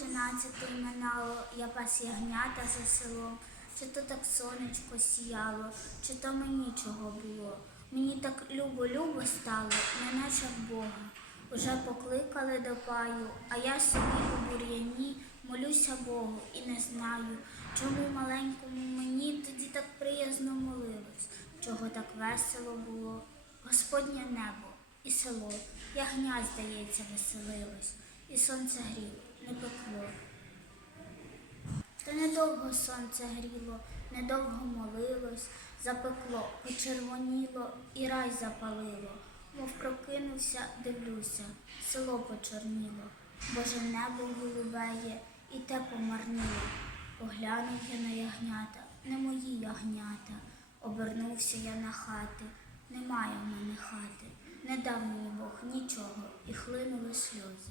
тринадцятий минало, я пас ягнята за селом. Чи то так сонечко сіяло, чи то мені чого було. Мені так любо-любо стало, неначе в Бога. Уже покликали до паю, а я собі у бур'яні молюся Богу і не знаю, чому маленькому мені тоді так приязно молилось, чого так весело було. Господнє небо і село, ягня, здається, веселилось, і сонце гріло, не пекло. Та недовго сонце гріло, недовго молилось, запекло, почервоніло і рай запалило. Мов прокинувся, дивлюся, село почорніло, Боже небо голубеє, і те помарніло. Поглянув я на ягнята, не мої ягнята. Обернувся я на хати, немає в мене хати. Не дав мені Бог нічого, і хлинули сльози,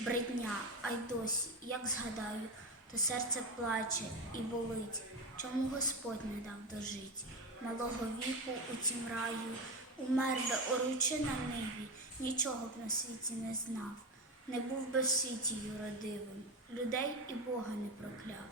Бридня, а й досі, як згадаю, то серце плаче і болить, чому Господь не дав дожить. Малого віку у тім раю, умер би оручи на ниві, нічого б на світі не знав, не був би в світі юродивим, людей і Бога не прокляв.